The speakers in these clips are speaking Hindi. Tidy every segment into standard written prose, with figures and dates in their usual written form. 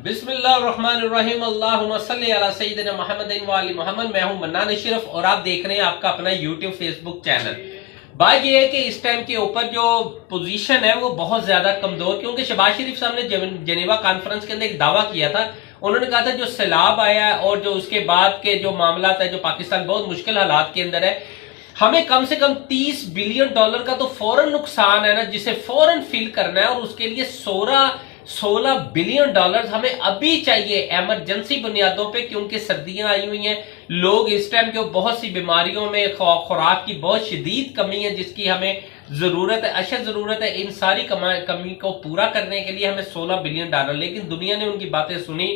बिस्मिल्लाहिर्रहमानिर्रहीम अल्लाहुम्मा सल्ली अला सय्यिदिना मुहम्मदिन व आलि मोहम्मद। मैं हूं मन्नान अशरफ और आप देख रहे हैं आपका अपना यूट्यूब फेसबुक चैनल। बात यह है कि इस टाइम के ऊपर जो पोजीशन है वो बहुत ज्यादा कमजोर, क्योंकि शहबाज शरीफ साहब ने जेनेवा कॉन्फ्रेंस के अंदर एक दावा किया था। उन्होंने कहा था जो सैलाब आया और जो उसके बाद के जो मामला है, जो पाकिस्तान बहुत मुश्किल हालात के अंदर है, हमें कम से कम $30 बिलियन का तो फौरन नुकसान है ना, जिसे फौरन फिल करना है। और उसके लिए 16 बिलियन डॉलर हमें अभी चाहिए इमरजेंसी बुनियादों पे, क्योंकि सर्दियां आई हुई हैं। लोग इस टाइम के बहुत सी बीमारियों में खुराक की बहुत शदीद कमी है, जिसकी हमें जरूरत है, अशद जरूरत है। इन सारी कमी को पूरा करने के लिए हमें $16 बिलियन। लेकिन दुनिया ने उनकी बातें सुनी,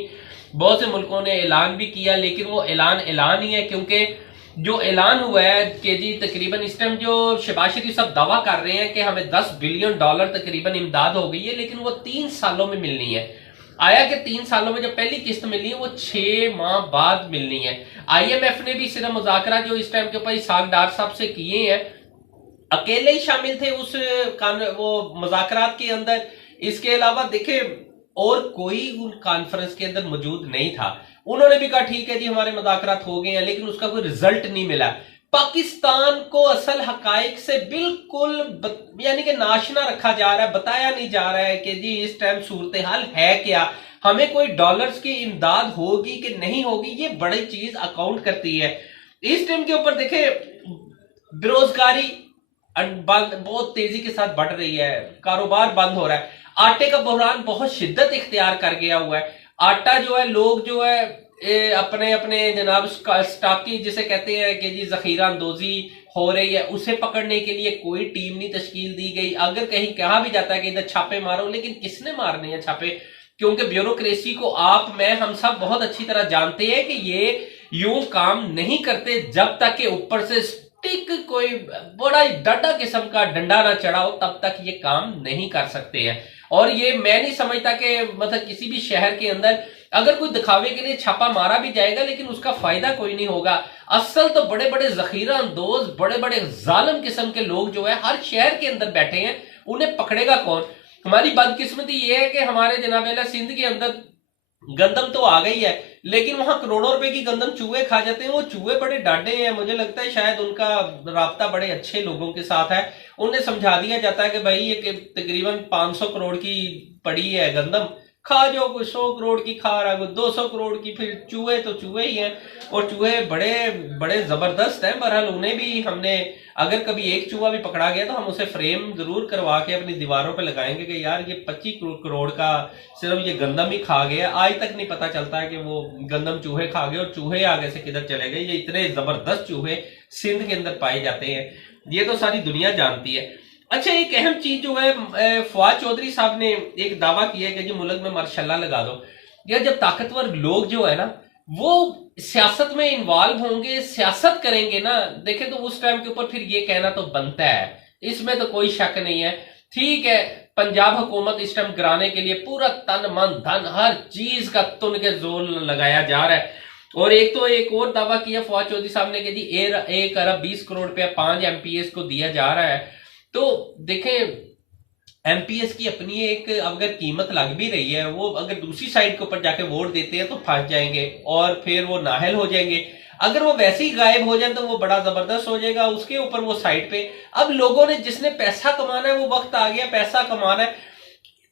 बहुत से मुल्कों ने ऐलान भी किया, लेकिन वो ऐलान ही है। क्योंकि जो ऐलान हुआ है कि जी तकरीबन इस टाइम जो शहबाज शरीफ साहब दावा कर रहे हैं कि हमें $10 बिलियन तकरीबन इमदाद हो गई है, लेकिन वो 3 सालों में मिलनी है। आया कि 3 सालों में जो पहली किस्त मिलनी है वो 6 माह बाद मिलनी है। IMF ने भी सिर्फ मुजाकरा जो इस टाइम के ऊपर इसहाक डार साहब से किए हैं, अकेले ही शामिल थे उस वो मुजाकरात के अंदर। इसके अलावा देखे और कोई उन कॉन्फ्रेंस के अंदर मौजूद नहीं था। उन्होंने भी कहा ठीक है जी हमारे मुज़ाकरात हो गए हैं, लेकिन उसका कोई रिजल्ट नहीं मिला। पाकिस्तान को असल हकाइक से बिल्कुल यानी कि नाशना रखा जा रहा है, बताया नहीं जा रहा है कि जी इस टाइम सूरत हाल है क्या, हमें कोई डॉलर्स की इमदाद होगी कि नहीं होगी, ये बड़ी चीज अकाउंट करती है। इस टाइम के ऊपर देखे बेरोजगारी बहुत तेजी के साथ बढ़ रही है, कारोबार बंद हो रहा है। आटे का बहरान बहुत शिद्दत इख्तियार कर गया हुआ है। आटा जो है लोग जो है अपने अपने जनाब स्टॉकी जिसे कहते हैं कि जी जखीरा अंदोजी हो रही है, उसे पकड़ने के लिए कोई टीम नहीं तश्कील दी गई। अगर कहीं कहा भी जाता है कि इधर छापे मारो, लेकिन किसने मारने हैं छापे? क्योंकि ब्यूरोक्रेसी को आप मैं हम सब बहुत अच्छी तरह जानते हैं कि ये यूं काम नहीं करते जब तक कि ऊपर से स्टिक कोई बड़ा ही डटा किस्म का डंडा ना चढ़ा हो, तब तक ये काम नहीं कर सकते हैं। और ये मैं नहीं समझता कि मतलब किसी भी शहर के अंदर अगर कोई दिखावे के लिए छापा मारा भी जाएगा, लेकिन उसका फायदा कोई नहीं होगा। असल तो बड़े बड़े जखीरा अंदोज बड़े बड़े जालिम किस्म के लोग जो है हर शहर के अंदर बैठे हैं, उन्हें पकड़ेगा कौन? हमारी बदकिस्मती ये है कि हमारे जनाब सिंध के अंदर गंदम तो आ गई है, लेकिन वहां करोड़ों रुपए की गंदम चूहे खा जाते हैं। वो चूहे बड़े डांडे हैं, मुझे लगता है शायद उनका राब्ता बड़े अच्छे लोगों के साथ है। उन्हें समझा दिया जाता है कि भाई ये तकरीबन 500 करोड़ की पड़ी है गंदम, खा जो, कोई 100 करोड़ की खा रहा है, कोई 200 करोड़ की। फिर चूहे तो चूहे ही हैं, और चूहे बड़े बड़े जबरदस्त हैं। बहरहाल उन्हें भी हमने, अगर कभी एक चूहा भी पकड़ा गया तो हम उसे फ्रेम जरूर करवा के अपनी दीवारों पे लगाएंगे कि यार ये 25 करोड़ का सिर्फ ये गंदम ही खा गया। आज तक नहीं पता चलता है कि वो गंदम चूहे खा गए और चूहे आगे से किधर चले गए। ये इतने जबरदस्त चूहे सिंध के अंदर पाए जाते हैं, ये तो सारी दुनिया जानती है। अच्छा, एक अहम चीज जो है, फवाद चौधरी साहब ने एक दावा किया है कि जी मुल्क में मार्शल्ला लगा दो। यार जब ताकतवर लोग जो है ना वो सियासत में इन्वॉल्व होंगे, सियासत करेंगे ना, देखें तो उस टाइम के ऊपर फिर ये कहना तो बनता है, इसमें तो कोई शक नहीं है। ठीक है, पंजाब हुकूमत इस टाइम गिराने के लिए पूरा तन मन धन हर चीज का तुन के जोर लगाया जा रहा है। और एक और दावा किया फवाद चौधरी साहब ने कि जी 1 अरब 20 करोड़ रुपया 5 MPS को दिया जा रहा है। तो देखें MPS की अपनी एक अगर कीमत लग भी रही है, वो अगर दूसरी साइड के ऊपर जाके वोट देते हैं तो फंस जाएंगे और फिर वो नाहल हो जाएंगे। अगर वो वैसे ही गायब हो जाए तो वो बड़ा जबरदस्त हो जाएगा उसके ऊपर वो साइड पे। अब लोगों ने, जिसने पैसा कमाना है, वो वक्त आ गया पैसा कमाना है।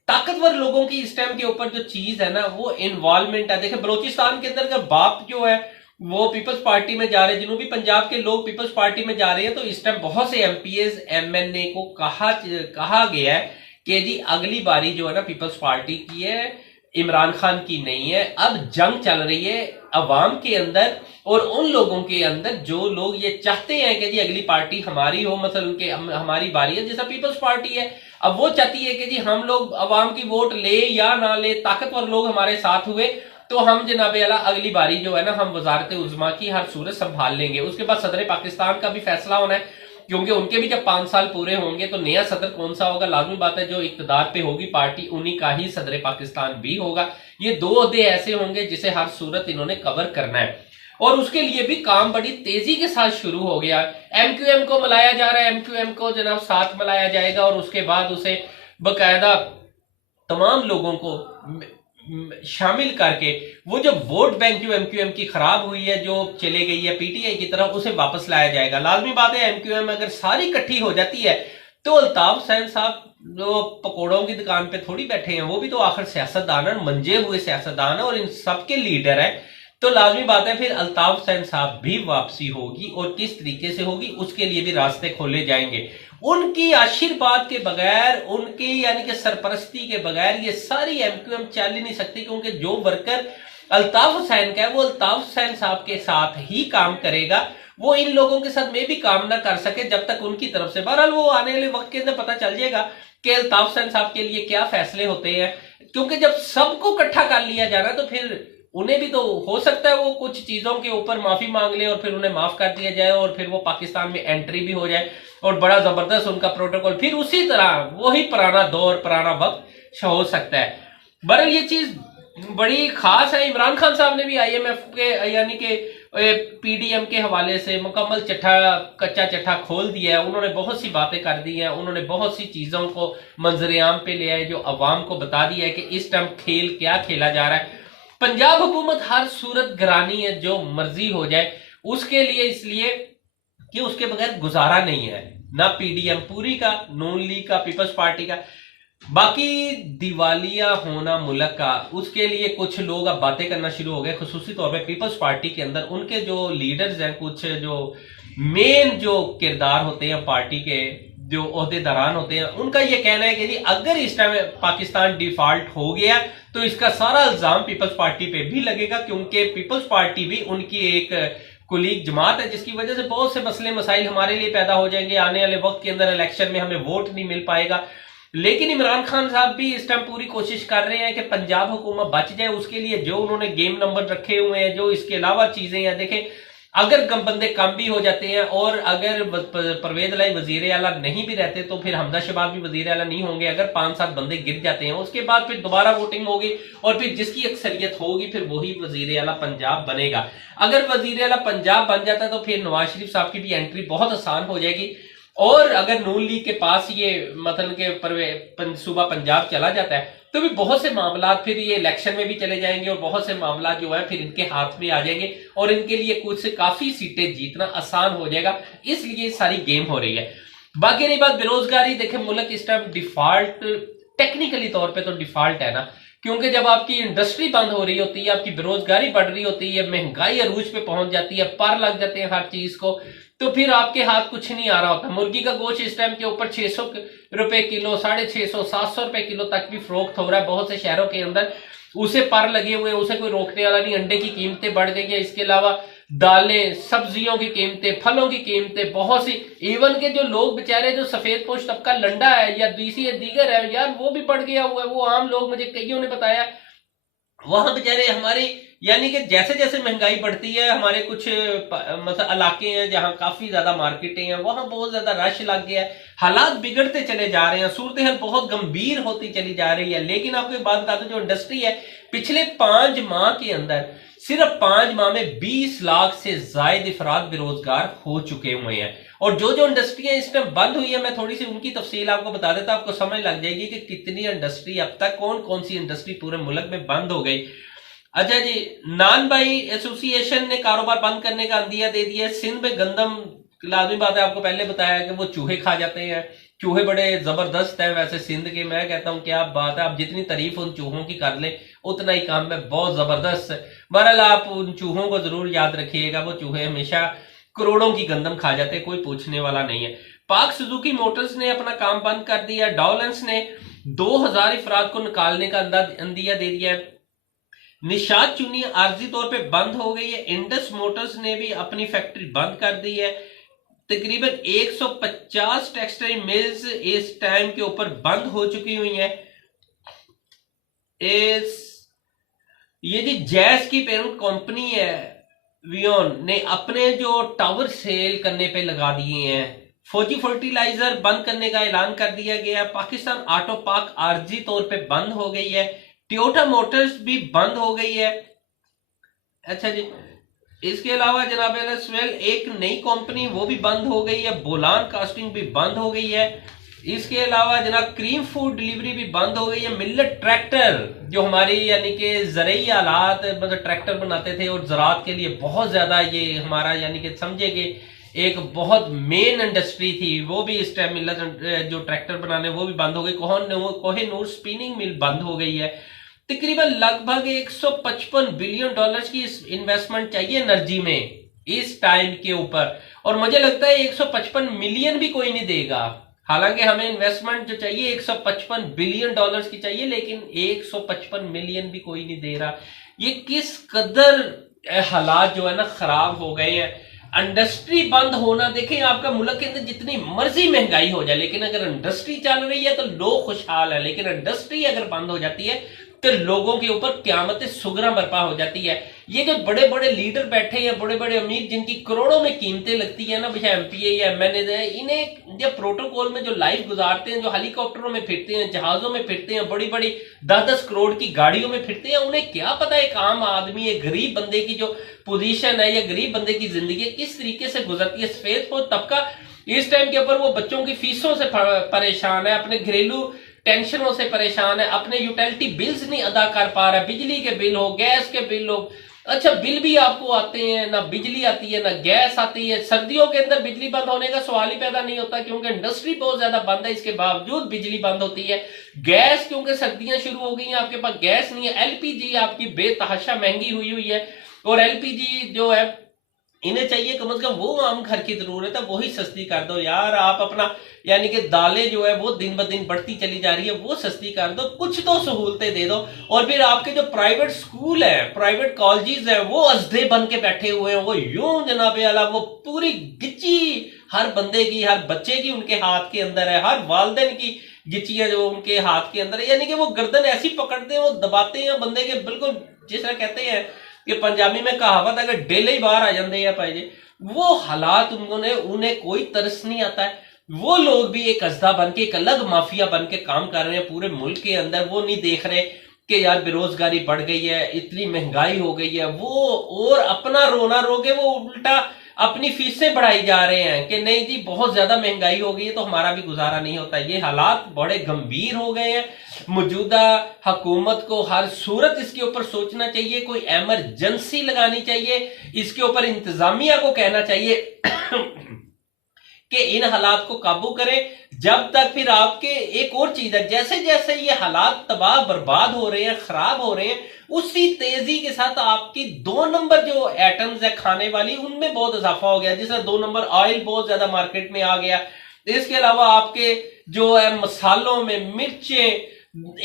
ताकतवर लोगों की इस टाइम के ऊपर जो चीज है ना वो इन्वॉल्वमेंट है। देखिए बलोचिस्तान के अंदर अगर बाप जो है वो पीपल्स पार्टी में जा रहे हैं, जनूबी पंजाब के लोग पीपल्स पार्टी में जा रहे हैं, तो इस टाइम बहुत से MPs MNA को कहा गया है कि जी अगली बारी जो है ना पीपल्स पार्टी की है, इमरान खान की नहीं है। अब जंग चल रही है अवाम के अंदर और उन लोगों के अंदर जो लोग ये चाहते हैं कि जी अगली पार्टी हमारी हो, मतलब उनके हमारी बारी है, जैसा पीपल्स पार्टी है। अब वो चाहती है कि जी हम लोग अवाम की वोट ले या ना ले, ताकतवर लोग हमारे साथ हुए तो हम जनाब अला अगली बारी जो है ना हम वजारत उज़्मा की हर सूरत संभाल लेंगे। उसके बाद सदर पाकिस्तान का भी फैसला होना है, क्योंकि उनके भी जब 5 साल पूरे होंगे तो नया सदर कौन सा होगा, लाजमी बात है जो इक्तदार पे होगी पार्टी उन्हीं का ही सदर पाकिस्तान भी होगा। ये 2 ओहदे ऐसे होंगे जिसे हर सूरत इन्होंने कवर करना है, और उसके लिए भी काम बड़ी तेजी के साथ शुरू हो गया। MQM को मिलाया जा रहा है, MQM को जनाब साथ मिलाया जाएगा और उसके बाद उसे बकायदा तमाम लोगों को शामिल करके वो जो वोट बैंक जो एमक्यूएम की खराब हुई है, जो चले गई है पीटीआई की तरफ, उसे वापस लाया जाएगा। लाजमी बात है एमक्यूएम अगर सारी इकट्ठी हो जाती है तो अल्ताफ हुसैन साहब जो पकौड़ों की दुकान पे थोड़ी बैठे हैं, वो भी तो आखिर सियासतदान है, मंजे हुए सियासतदान है और इन सबके लीडर है। तो लाजमी बात है फिर अल्ताफ हुसैन साहब भी वापसी होगी, और किस तरीके से होगी उसके लिए भी रास्ते खोले जाएंगे। उनकी आशीर्वाद के बगैर, उनकी यानी कि सरपरस्ती के बगैर ये सारी एमक्यूएम चल ही नहीं सकती, क्योंकि जो वर्कर अल्ताफ हुसैन का है वो अल्ताफ हुसैन साहब के साथ ही काम करेगा, वो इन लोगों के साथ में भी काम ना कर सके जब तक उनकी तरफ से। बहरहाल वो आने वाले वक्त के अंदर पता चल जाएगा कि अल्ताफ हुसैन साहब के लिए क्या फैसले होते हैं, क्योंकि जब सबको इकट्ठा कर लिया जा रहा है तो फिर उन्हें भी तो हो सकता है वो कुछ चीजों के ऊपर माफी मांग ले और फिर उन्हें माफ कर दिया जाए और फिर वो पाकिस्तान में एंट्री भी हो जाए और बड़ा जबरदस्त उनका प्रोटोकॉल, फिर उसी तरह वही पुराना दौर पुराना वक्त हो सकता है। बहरहाल ये चीज बड़ी खास है। इमरान खान साहब ने भी आईएमएफ के यानी कि पीडीएम के हवाले से मुकम्मल कच्चा चट्टा खोल दिया है। उन्होंने बहुत सी बातें कर दी हैं, उन्होंने बहुत सी चीजों को मंजरेआम पे ले आए, जो अवाम को बता दिया है कि इस टाइम खेल क्या खेला जा रहा है। पंजाब हुकूमत हर सूरत घरानी है, जो मर्जी हो जाए उसके लिए, इसलिए कि उसके बगैर गुजारा नहीं है, ना पीडीएम पूरी का, नून लीग का, पीपल्स पार्टी का। बाकी दिवालिया होना मुल्क का, उसके लिए कुछ लोग अब बातें करना शुरू हो गए, खुसूसी तौर पे पीपल्स पार्टी के अंदर उनके जो लीडर्स हैं, कुछ जो मेन जो किरदार होते हैं पार्टी के, जो ओहदेदारान होते हैं, उनका ये कहना है कि जी अगर इस टाइम पाकिस्तान डिफॉल्ट हो गया तो इसका सारा इल्जाम पीपल्स पार्टी पे भी लगेगा, क्योंकि पीपल्स पार्टी भी उनकी एक कुलीग जमात है, जिसकी वजह से बहुत से मसले मसाइल हमारे लिए पैदा हो जाएंगे। आने वाले वक्त के अंदर इलेक्शन में हमें वोट नहीं मिल पाएगा। लेकिन इमरान खान साहब भी इस टाइम पूरी कोशिश कर रहे हैं कि पंजाब हुकूमत बच जाए। उसके लिए जो उन्होंने गेम नंबर रखे हुए हैं, जो इसके अलावा चीजें हैं, देखें अगर बंदे कम भी हो जाते हैं और अगर परवेज लाई वजीर आला नहीं भी रहते तो फिर हमजा शबाब भी वजीर आला नहीं होंगे। अगर 5-7 बंदे गिर जाते हैं उसके बाद फिर दोबारा वोटिंग होगी और फिर जिसकी अक्सरियत होगी फिर वही वजीर आला पंजाब बनेगा। अगर वजीर आला पंजाब बन जाता तो फिर नवाज शरीफ साहब की भी एंट्री बहुत आसान हो जाएगी। और अगर नून लीग के पास ये मतलब के सूबा पंजाब चला जाता है तो भी बहुत से मामला फिर ये इलेक्शन में भी चले जाएंगे और बहुत से मामला जो है फिर इनके हाथ में आ जाएंगे और इनके लिए कुछ से काफी सीटें जीतना आसान हो जाएगा। इसलिए सारी गेम हो रही है। बाकी रही बात बेरोजगारी, देखे मुल्क इस टाइम डिफॉल्ट, टेक्निकली तौर पे तो डिफॉल्ट है ना, क्योंकि जब आपकी इंडस्ट्री बंद हो रही होती है, आपकी बेरोजगारी बढ़ रही होती है, महंगाई अरूज पे पहुंच जाती है, पार लग जाते हैं हर चीज को, तो फिर आपके हाथ कुछ नहीं आ रहा होता। मुर्गी का गोश्त इस टाइम के ऊपर 600 रुपए किलो, 650, 700 रुपए किलो तक भी फरोख्त हो रहा है बहुत से शहरों के अंदर। उसे पर लगे हुए, उसे कोई रोकने वाला नहीं। अंडे की कीमतें बढ़ गई है, इसके अलावा दालें, सब्जियों की कीमतें, फलों की कीमतें, बहुत सी, इवन के जो लोग बेचारे जो सफेद पोश तबका लंडा है या दूसरी या दीगर है यार, वो भी बढ़ गया हुआ है। वो आम लोग, मुझे कईयों ने बताया, वहां बेचारे हमारे यानी कि जैसे जैसे महंगाई बढ़ती है, हमारे कुछ मतलब इलाके हैं जहां काफी ज्यादा मार्केटें हैं, वहां बहुत ज्यादा रश लग गया है, हालात बिगड़ते चले जा रहे हैं, सूरत हाल बहुत गंभीर होती चली जा रही है। लेकिन आपको एक बात बता दूं, जो इंडस्ट्री है पिछले 5 माह के अंदर, सिर्फ 5 माह में 20 लाख से ज्यादा अफराद बेरोजगार हो चुके हुए हैं। और जो जो इंडस्ट्रियां इस टाइम बंद हुई है, मैं थोड़ी सी उनकी तफसील आपको बता देता, आपको समझ लग जाएगी कि कितनी इंडस्ट्री अब तक, कौन कौन सी इंडस्ट्री पूरे मुल्क में बंद हो गई। अच्छा जी, नान भाई एसोसिएशन ने कारोबार बंद करने का अंदिया दे दिया। सिंध में गंदम, लाजमी बात है, आपको पहले बताया कि वो चूहे खा जाते हैं, चूहे बड़े जबरदस्त है वैसे सिंध के। मैं कहता हूँ क्या बात है, आप जितनी तारीफ उन चूहों की कर ले उतना ही काम है, बहुत जबरदस्त। बहरहाल आप उन चूहों को जरूर याद रखिएगा, वो चूहे हमेशा करोड़ों की गंदम खा जाते, कोई पूछने वाला नहीं है। पाक सुजुकी मोटर्स ने अपना काम बंद कर दिया। डॉलेंस ने 2000 अफराद को निकालने का अंदिया दे दिया है। निशात चुनी आर्जी तौर पे बंद हो गई है। इंडस मोटर्स ने भी अपनी फैक्ट्री बंद कर दी है। तकरीबन 150 टेक्सटाइल मिल्स इस टाइम के ऊपर बंद हो चुकी हुई हैं। ये जी जैस की पेरेंट कंपनी है वियोन ने अपने जो टावर सेल करने पे लगा दिए हैं। फौजी फर्टिलाइजर बंद करने का ऐलान कर दिया गया। पाकिस्तान ऑटो पार्क आर्जी तौर पे बंद हो गई है। टोयोटा मोटर्स भी बंद हो गई है। अच्छा जी, इसके अलावा जनाब स्वेल एक नई कंपनी वो भी बंद हो गई है। बोलान कास्टिंग भी बंद हो गई है। इसके अलावा जनाब क्रीम फूड डिलीवरी भी बंद हो गई है। मिल्लत ट्रैक्टर जो हमारी यानी कि ज़रूरी आलात मतलब ट्रैक्टर बनाते थे और ज़राअत के लिए बहुत ज़्यादा ये हमारा यानी कि समझे कि एक बहुत मेन इंडस्ट्री थी, वो भी इस टाइम मिल्लत जो ट्रैक्टर बनाने वो भी बंद हो गई। कोहिनूर स्पिनिंग मिल बंद हो गई है। तकरीबन लगभग 155 बिलियन डॉलर्स की इन्वेस्टमेंट चाहिए एनर्जी में इस टाइम के ऊपर, और मुझे लगता है 155 मिलियन भी कोई नहीं देगा। हालांकि हमें इन्वेस्टमेंट जो चाहिए 155 बिलियन डॉलर्स की चाहिए, लेकिन 155 मिलियन भी कोई नहीं दे रहा। ये किस कदर हालात जो है ना खराब हो गए हैं। इंडस्ट्री बंद होना, देखें आपका मुल्क के अंदर जितनी मर्जी महंगाई हो जाए, लेकिन अगर इंडस्ट्री चल रही है तो लोग खुशहाल है, लेकिन इंडस्ट्री अगर बंद हो जाती है तो लोगों के ऊपर क्यामत सुगरा बर्पा हो जाती है। ये जो बड़े बड़े लीडर बैठे हैं, बड़े बड़े अमीर जिनकी करोड़ों में कीमतें लगती है ना, भैया एमपीए या एमएनए, इन्हें जब प्रोटोकॉल में जो लाइफ गुजारते हैं, जो हेलीकॉप्टरों में फिरते हैं, जहाजों में फिरते हैं, बड़ी बड़ी 10-10 करोड़ की गाड़ियों में फिरते हैं, उन्हें क्या पता एक आम आदमी, एक गरीब बंदे की जो पोजीशन है या गरीब बंदे की जिंदगी किस तरीके से गुजरती है। सफेद पोश तबका इस टाइम के ऊपर वो बच्चों की फीसों से परेशान है, अपने घरेलू टेंशनों से परेशान है, अपने यूटिलिटी बिल्स नहीं अदा कर पा रहा है, बिजली के बिल हो, गैस के बिल हो। अच्छा, बिल भी आपको आते हैं, ना बिजली आती है ना गैस आती है। सर्दियों के अंदर बिजली बंद होने का सवाल ही पैदा नहीं होता, क्योंकि इंडस्ट्री बहुत ज्यादा बंद है, इसके बावजूद बिजली बंद होती है। गैस, क्योंकि सर्दियां शुरू हो गई हैं, आपके पास गैस नहीं है। एलपीजी आपकी बेतहाशा महंगी हुई हुई है, और एलपीजी जो है इन्हें चाहिए कम से कम वो आम घर की जरूरत है वही सस्ती कर दो यार। आप अपना यानी कि दालें जो है वो दिन ब दिन बढ़ती चली जा रही है, वो सस्ती कर दो, कुछ तो सहूलतें दे दो। और फिर आपके जो प्राइवेट स्कूल है, प्राइवेट कॉलेजेस है, वो अजदे बन के बैठे हुए हैं, वो यूं जनाबे आला, वो पूरी गिच्ची हर बंदे की, हर बच्चे की उनके हाथ के अंदर है, हर वालदेन की गिच्चियां जो उनके हाथ के अंदर है। यानी कि वो गर्दन ऐसी पकड़ते हैं, वो दबाते हैं बंदे के, बिल्कुल जिस तरह कहते हैं कि पंजाबी में कहावत है कि डेले ही बाहर आ जाते हैं भाई जी, वो हालात उन्होंने, उन्हें कोई तरस नहीं आता है। वो लोग भी एक अजदा बन के, एक अलग माफिया बन के काम कर रहे हैं पूरे मुल्क के अंदर। वो नहीं देख रहे कि यार बेरोजगारी बढ़ गई है, इतनी महंगाई हो गई है, वो और अपना रोना रोगे, वो उल्टा अपनी फीसें बढ़ाई जा रहे हैं कि नहीं जी बहुत ज्यादा महंगाई हो गई है तो हमारा भी गुजारा नहीं होता। ये हालात बड़े गंभीर हो गए हैं। मौजूदा हुकूमत को हर सूरत इसके ऊपर सोचना चाहिए, कोई एमरजेंसी लगानी चाहिए, इसके ऊपर इंतजामिया को कहना चाहिए कि इन हालात को काबू करें। जब तक फिर आपके एक और चीज है, जैसे जैसे ये हालात तबाह बर्बाद हो रहे हैं, खराब हो रहे हैं, उसी तेजी के साथ आपकी 2 नंबर जो एटम्स है खाने वाली, उनमें बहुत इजाफा हो गया। जैसे 2 नंबर ऑयल बहुत ज्यादा मार्केट में आ गया। इसके अलावा आपके जो है मसालों में मिर्चें,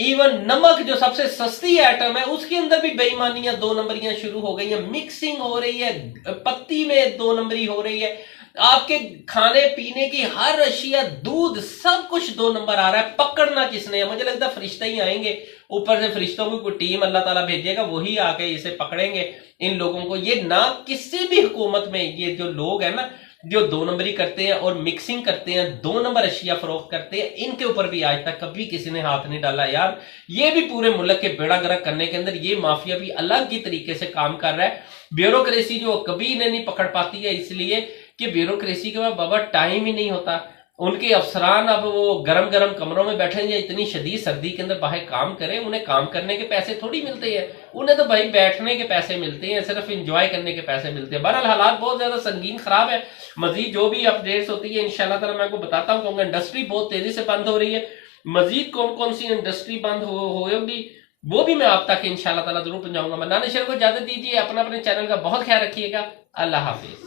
इवन नमक जो सबसे सस्ती आइटम है, उसके अंदर भी बेईमानियां 2 नंबरियां शुरू हो गई है। मिक्सिंग हो रही है, पत्ती में 2 नंबरी हो रही है। आपके खाने पीने की हर अशिया, दूध, सब कुछ 2 नंबर आ रहा है। पकड़ना किसने है? मुझे लगता है फरिश्ते ही आएंगे, ऊपर से फरिश्तों की कोई टीम अल्लाह ताला भेजेगा, वही आके इसे पकड़ेंगे इन लोगों को। ये ना किसी भी हुकूमत में ये जो लोग हैं ना, जो 2 नंबरी करते हैं और मिक्सिंग करते हैं, 2 नंबर अशिया फरोख्त करते हैं, इनके ऊपर भी आज तक कभी किसी ने हाथ नहीं डाला यार। ये भी पूरे मुल्क के बेड़ा गर्क करने के अंदर ये माफिया भी अलग ही तरीके से काम कर रहा है। ब्यूरोक्रेसी जो कभी इन्हें नहीं पकड़ पाती है, इसलिए कि ब्यूरोक्रेसी के बाद बाबा टाइम ही नहीं होता। उनके अफसरान अब वो गरम गरम कमरों में बैठे हैं, इतनी शदीद सर्दी के अंदर बाहर काम करें, उन्हें काम करने के पैसे थोड़ी मिलते हैं, उन्हें तो भाई बैठने के पैसे मिलते हैं, सिर्फ इंजॉय करने के पैसे मिलते हैं। बहरहाल हालात बहुत ज्यादा संगीन खराब है। मजीद जो भी अपडेट्स होती है इंशाल्लाह ताला मैं आपको बताता हूँ, क्योंकि इंडस्ट्री बहुत तेजी से बंद हो रही है। मजीद कौन कौन सी इंडस्ट्री बंद होगी वो भी मैं आप तक इंशाल्लाह ताला जरूर पहुंचाऊंगा। मन्नान शेर को इजाजत दीजिए, अपना अपने चैनल का बहुत ख्याल रखिएगा। अल्लाह हाफिज।